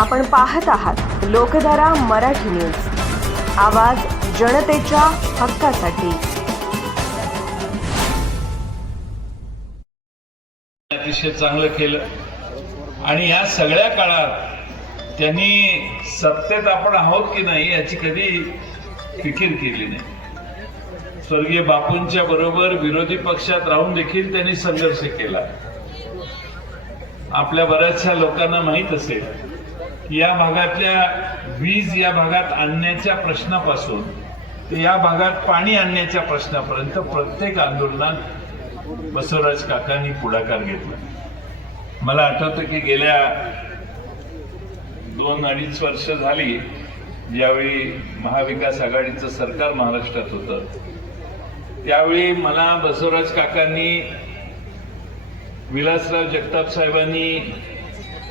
आपण पाहत आहात लोकधारा मराठी न्यूज. आवाज जनतेच्या हक्कासाठी. अतिशय चांगलं केलं. आणि या सगळ्या काळात त्यांनी सत्तेत आपण आहोत की नाही याची कधी फिकीर केली नाही. स्वर्गीय बापूंच्या बरोबर विरोधी पक्षात राहून देखील त्यांनी संघर्ष केला. आपल्या बऱ्याचशा लोकांना माहीत असेल या भागातल्या वीज या भागात आणण्याच्या प्रश्नापासून ते या भागात पाणी आणण्याच्या प्रश्नापर्यंत प्रत्येक आंदोलनात बसवराज काकांनी पुढाकार घेतला. मला आठवतं की गेल्या दोन अडीच वर्ष झाली ज्यावेळी महाविकास आघाडीचं सरकार महाराष्ट्रात होतं त्यावेळी मला बसवराज काकांनी विलासराव जगताप साहेबांनी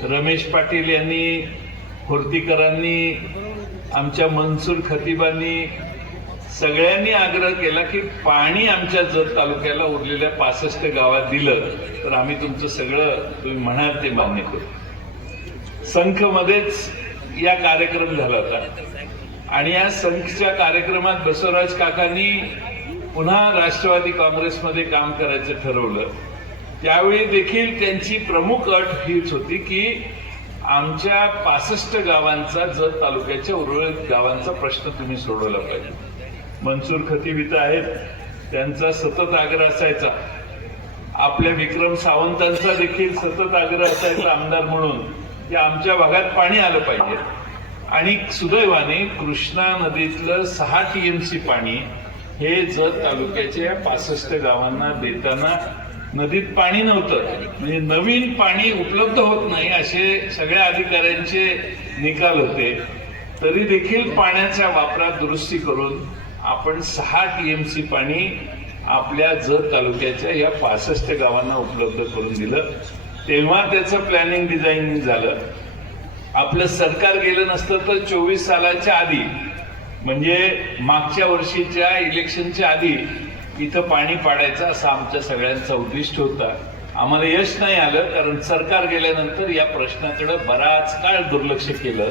रमेश पाटील यांनी होर्तीकरांनी आमच्या मनसूर खतिबांनी सगळ्यांनी आग्रह केला की पाणी आमच्या जत तालुक्याला उरलेल्या पासष्ट गावात दिलं तर आम्ही तुमचं सगळं तुम्ही म्हणाल ते मान्य करू. संख मध्येच या कार्यक्रम झाला होता. आणि या संखच्या कार्यक्रमात बसवराज काकांनी पुन्हा राष्ट्रवादी काँग्रेसमध्ये काम करायचं ठरवलं. त्यावेळी देखील त्यांची प्रमुख अट हीच होती की आमच्या पासष्ट गावांचा जत तालुक्याच्या उर्वरित गावांचा प्रश्न तुम्ही सोडवला पाहिजे. मनसूर खतीब आहेत. त्यांचा सतत आग्रह असायचा. आपल्या विक्रम सावंतांचा देखील सतत आग्रह असायचा आमदार म्हणून की आमच्या भागात पाणी आलं पाहिजे. आणि सुदैवाने कृष्णा नदीतलं सहा टीएमसी पाणी हे जत तालुक्याच्या पासष्ट गावांना देताना नदीत पाणी नव्हतं. म्हणजे नवीन पाणी उपलब्ध होत नाही असे सगळ्या अधिकाऱ्यांचे निकाल होते. तरी देखील पाण्याच्या वापरात दुरुस्ती करून आपण सहा टीएमसी पाणी आपल्या जत तालुक्याच्या या पासष्ट गावांना उपलब्ध करून दिलं. तेव्हा त्याचं प्लॅनिंग डिझाईन झालं. आपलं सरकार गेलं नसतं तर चोवीस सालाच्या आधी म्हणजे मागच्या वर्षीच्या इलेक्शनच्या आधी इथं पाणी पाडायचं असा आमच्या सगळ्यांचा उद्दिष्ट होता. आम्हाला यश नाही आलं कारण सरकार गेल्यानंतर या प्रश्नाकडे बराच काळ दुर्लक्ष केलं.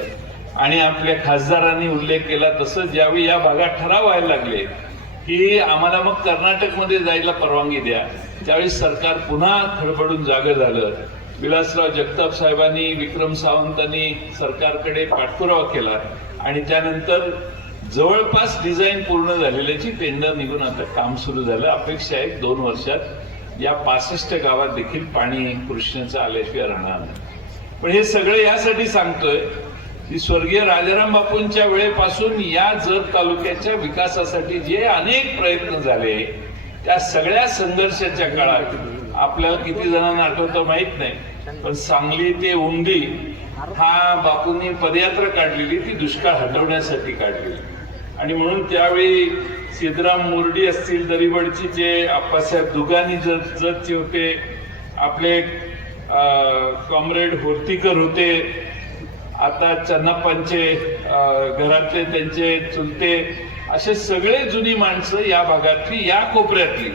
आणि आपल्या खासदारांनी उल्लेख केला तसं ज्यावेळी या भागात ठराव व्हायला लागले की आम्हाला मग कर्नाटकमध्ये जायला परवानगी द्या. त्यावेळी सरकार पुन्हा खडबडून जागं झालं. विलासराव जगताप साहेबांनी विक्रम सावंतांनी सरकारकडे पाठपुरावा केला. आणि त्यानंतर जवळपास डिझाईन पूर्ण झालेल्याची टेंडर निघून आता काम सुरू झालं. अपेक्षा आहे दोन वर्षात या पासष्ट गावात देखील पाणी कृष्णाचं आल्याशिवाय राहणार नाही. पण हे सगळं यासाठी सांगतोय की स्वर्गीय राजाराम बापूंच्या वेळेपासून या जत तालुक्याच्या विकासासाठी जे अनेक प्रयत्न झाले त्या सगळ्या संघर्षाच्या काळात आपल्याला किती जणांना आठवतं माहीत नाही पण सांगली ते उंडी हा बापूंनी पदयात्रा काढलेली ती दुष्काळ हटवण्यासाठी काढलेली. आणि म्हणून त्यावेळी सिद्धराम मुर्डी असतील दरिबडची जे आप्पासाहेब दुगानी जत जतचे होते आपले कॉम्रेड होर्तीकर होते आता चन्नाप्पांचे घरातले त्यांचे चुलते असे सगळे जुनी माणसं या भागातली या कोपऱ्यातली.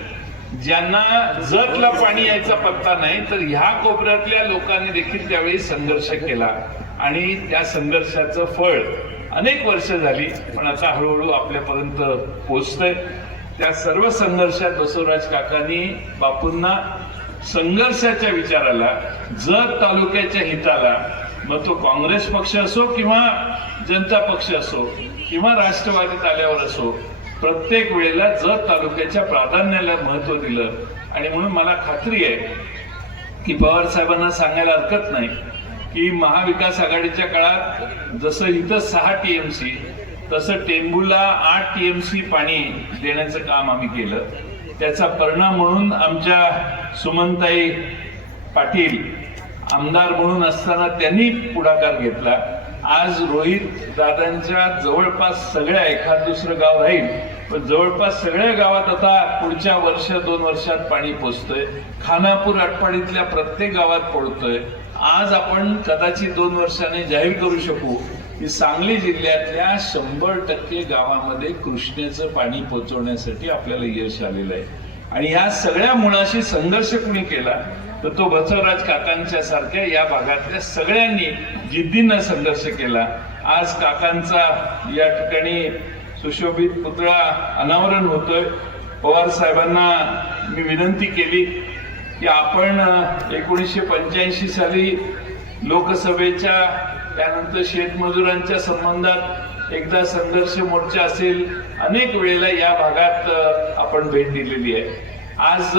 ज्यांना जतला पाणी यायचा पत्ता नाही तर ह्या कोपऱ्यातल्या लोकांनी देखील त्यावेळी संघर्ष केला. आणि त्या संघर्षाचं फळ अनेक वर्ष झाली पण आता हळूहळू आपल्यापर्यंत पोचतंय. त्या सर्व संघर्षात बसवराज काकांनी बापूंना संघर्षाच्या विचाराला जत तालुक्याच्या हिताला मग तो काँग्रेस पक्ष असो किंवा जनता पक्ष असो किंवा राष्ट्रवादीत आल्यावर असो प्रत्येक वेळेला जत तालुक्याच्या प्राधान्याला महत्त्व दिलं. आणि म्हणून मला खात्री आहे की पवार साहेबांना सांगायला हरकत नाही की महाविकास आघाडीच्या काळात जसं इथं सहा टीएमसी तसं टेंबूला आठ टीएमसी पाणी देण्याचं काम आम्ही केलं. त्याचा परिणाम म्हणून आमच्या सुमनताई पाटील आमदार म्हणून असताना त्यांनी पुढाकार घेतला. आज रोहित दादांच्या जवळपास सगळ्या एखाद दुसरं गाव राहील पण जवळपास सगळ्या गावात आता पुढच्या वर्ष दोन वर्षात पाणी पोचतंय. खानापूर आटपाडीतल्या प्रत्येक गावात पोडतोय. आज आपण कदाचित दोन वर्षाने जाहीर करू शकू की सांगली जिल्ह्यातल्या शंभर टक्के गावामध्ये कृष्णेचं पाणी पोहोचवण्यासाठी आपल्याला यश आलेलं आहे. आणि या सगळ्या मुळाशी संघर्ष कुणी केला तर तो बसवराज काकांच्या सारख्या या भागातल्या सगळ्यांनी जिद्दीनं संघर्ष केला. आज काकांचा या ठिकाणी सुशोभित पुतळा अनावरण होतोय. पवार साहेबांना मी विनंती केली की आपण एकोणीसशे पंच्याऐंशी साली लोकसभेच्या त्यानंतर शेतमजुरांच्या संबंधात एकदा संघर्ष मोर्चा असेल अनेक वेळेला या भागात आपण भेट दिलेली आहे. आज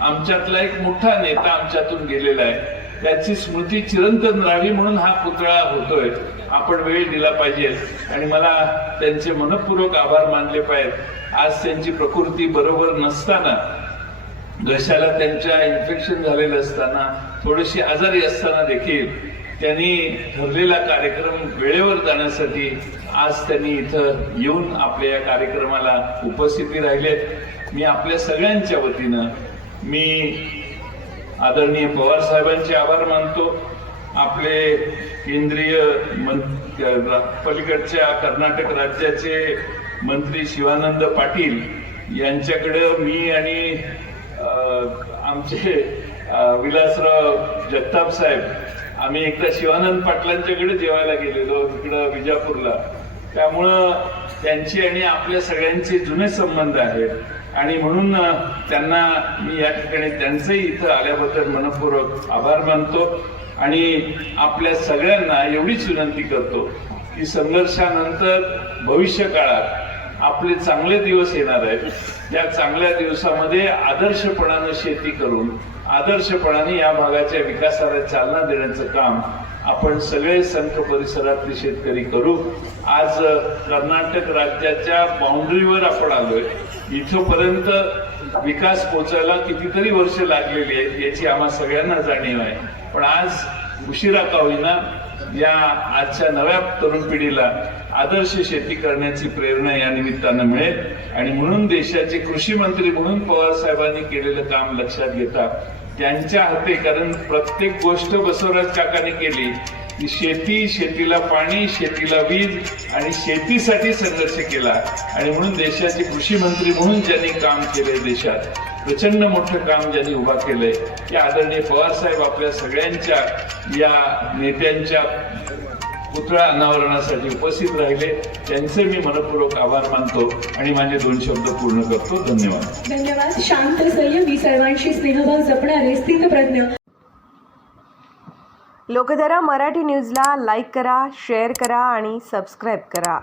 आमच्यातला एक मोठा नेता आमच्यातून गेलेला आहे. त्याची स्मृती चिरंतन राहावी म्हणून हा पुतळा होतोय. आपण वेळ दिला पाहिजे. आणि मला त्यांचे मनपूर्वक आभार मानले पाहिजेत. आज त्यांची प्रकृती बरोबर नसताना घशाला त्यांच्या इन्फेक्शन झालेलं असताना थोडीशी आजारी असताना देखील त्यांनी ठरलेला कार्यक्रम वेळेवर जाण्यासाठी आज त्यांनी इथं येऊन आपल्या या कार्यक्रमाला उपस्थिती राहिलेत मी आपल्या सगळ्यांच्या वतीनं मी आदरणीय पवार साहेबांचे आभार मानतो. आपले केंद्रीय मं- पलीकडच्या कर्नाटक राज्याचे मंत्री शिवानंद पाटील यांच्याकडं मी आणि आमचे विलासराव जगताप साहेब आम्ही एकदा शिवानंद पाटलांच्याकडे जेवायला गेलेलो तिकडं विजापूरला. त्यामुळं त्यांची आणि आपल्या सगळ्यांचे जुने संबंध आहेत. आणि म्हणून त्यांना मी या ठिकाणी त्यांचंही इथं आल्याबद्दल मनपूर्वक आभार मानतो आणि आपल्या सगळ्यांना एवढीच विनंती करतो की संघर्षानंतर भविष्य काळात आपले चांगले दिवस येणार आहेत. या चांगल्या दिवसामध्ये आदर्शपणानं शेती करून आदर्शपणाने या भागाच्या विकासाला चालना देण्याचं काम आपण सगळे संघ परिसरातले शेतकरी करू. आज कर्नाटक राज्याच्या बाउंड्रीवर आपण आलोय. इथपर्यंत विकास पोचायला कितीतरी वर्ष लागलेली आहेत याची आम्हा सगळ्यांना जाणीव आहे. पण आज उशिरा का होईना या आजच्या नव्या तरुण पिढीला आदर्श शेती करण्याची प्रेरणा या निमित्तानं मिळेल. आणि म्हणून देशाचे कृषी मंत्री म्हणून पवार साहेबांनी केलेलं काम लक्षात घेता त्यांच्या हाते कारण प्रत्येक गोष्ट बसवराज काकाने केली की शेती शेतीला पाणी शेतीला वीज आणि शेतीसाठी संघर्ष केला. आणि म्हणून देशाचे कृषी मंत्री म्हणून ज्यांनी काम केलंय देशात प्रचंड मोठं काम ज्यांनी उभा केलंय ते आदरणीय पवार साहेब आपल्या सगळ्यांच्या या नेत्यांच्या पुतळा अनावरणासाठी उपस्थित राहिले. त्यांचे मी मनपूर्वक आभार मानतो आणि माझे दोन शब्द पूर्ण करतो. धन्यवाद. धन्यवाद. शांत संयमी. सर्वांशी स्नेहभाव जपणारे स्थितप्रज्ञ लोकधारा मराठी न्यूजला लाईक करा शेअर करा आणि सबस्क्राईब करा.